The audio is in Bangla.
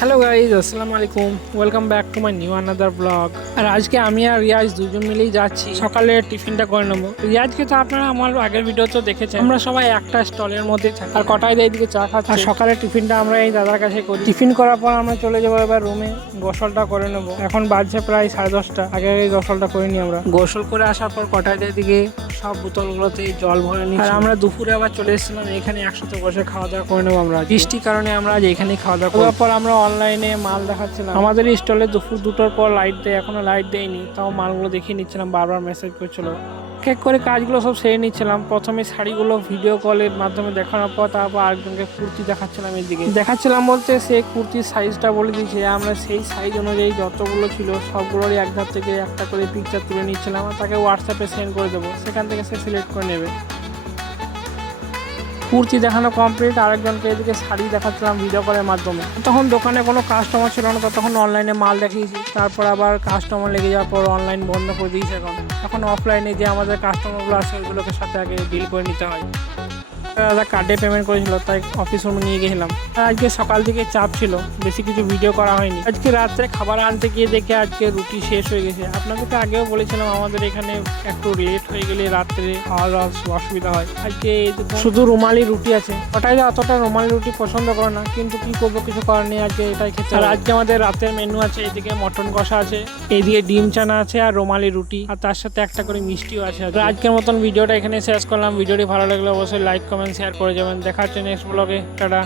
হ্যালো গাইজ, আসসালামু আলাইকুম। Welcome back to my new another blog. আর আজকে আমি আর রিয়াজ দুজন মিলেই যাচ্ছি সকালে টিফিনটা করে নেবো। রিয়াজকে তো আপনারা আমার আগের ভিডিও তো দেখেছেন। আমরা সবাই একটা স্টলের মধ্যেই থাকি আর কটায় দিয়ে দিকে চা খাচ্ছি। আর সকালে টিফিনটা আমরা এই দাদার কাছে করি। টিফিন করার পর আমরা চলে যাবো এবার রুমে, গোসলটা করে নেবো। এখন বাজছে প্রায় 10:30। আগে গোসলটা করে নিই আমরা। গোসল করে আসার পর কটায় দিয়ে দিকে সব বোতলগুলোতে জল ভরে নিই। আর আমরা দুপুরে আবার চলে এসেছিলাম এখানে একসাথে বসে খাওয়া দাওয়া করে নেবো। আমরা বৃষ্টির কারণে আমরা আজ এখানে খাওয়া দাওয়া করার পর আমরা অনলাইনে মাল দেখাচ্ছিলাম। আমাদের স্টলে দুপুর 2টার পর লাইট দেয়, এখনো লাইট দেয়নি, তাও মালগুলো দেখিয়ে নিচ্ছিলাম। বারবার মেসেজ করছিল, এক করে কাজগুলো সব সেরে নিচ্ছিলাম। প্রথমে শাড়িগুলো ভিডিও কলের মাধ্যমে দেখানোর পর তারপর আরেকজনকে কুর্তি দেখাচ্ছিলাম। এদিকে দেখাচ্ছিলাম বলতে সে কুর্তির সাইজটা বলে দিয়েছে। আমরা সেই সাইজ অনুযায়ী যতগুলো ছিল সবগুলোরই এক ধার থেকে একটা করে পিকচার তুলে নিচ্ছিলাম আর তাকে হোয়াটসঅ্যাপে সেন্ড করে দেবো। সেখান থেকে সে সিলেক্ট করে নেবে। কুর্তি দেখানো কমপ্লিট। আরেকজনকে এদিকে শাড়ি দেখাচ্ছিলাম ভিডিও কলের মাধ্যমে। তখন দোকানে কোনো কাস্টমার ছিল না, তখন অনলাইনে মাল দেখিয়েছি। তারপর আবার কাস্টমার লেগে যাওয়ার পর অনলাইন বন্ধ করে দিয়েছি। এখন অফলাইনে যে আমাদের কাস্টমারগুলো আছে ওইগুলোকে সাথে আগে ডিল করে নিতে হয়। দাদা কার্ডে পেমেন্ট করেছিল, তাই অফিস রুমে নিয়ে গেছিলাম। আজকে সকাল থেকে চাপ ছিল, বেশি কিছু ভিডিও করা হয়নি। আজকে রাত্রে খাবার আনতে গিয়ে দেখে আজকে রুটি শেষ হয়ে গেছে। আপনাদেরকে আগেও বলেছিলাম আমাদের এখানে একটু লেট হয়ে গেলে রাত্রে খাওয়া দাওয়ার অসুবিধা হয়। আজকে শুধু রুমালি রুটি আছে। ওটাই অতটা রুমালি রুটি পছন্দ করে না, কিন্তু কি করবো, কিছু করার নেই, আজকে এটাই খেতে। আর আজকে আমাদের রাতের মেনু আছে, এদিকে মটন কষা আছে, এদিকে ডিম চানা আছে আর রুমালি রুটি, আর তার সাথে একটা করে মিষ্টিও আছে। আজকের মতন ভিডিওটা এখানে শেষ করলাম। ভিডিওটি ভালো লাগলে অবশ্যই লাইক কমেন্ট শেয়ার করে যাবেন। দেখা হচ্ছে নেক্সট ব্লগে। টাটা।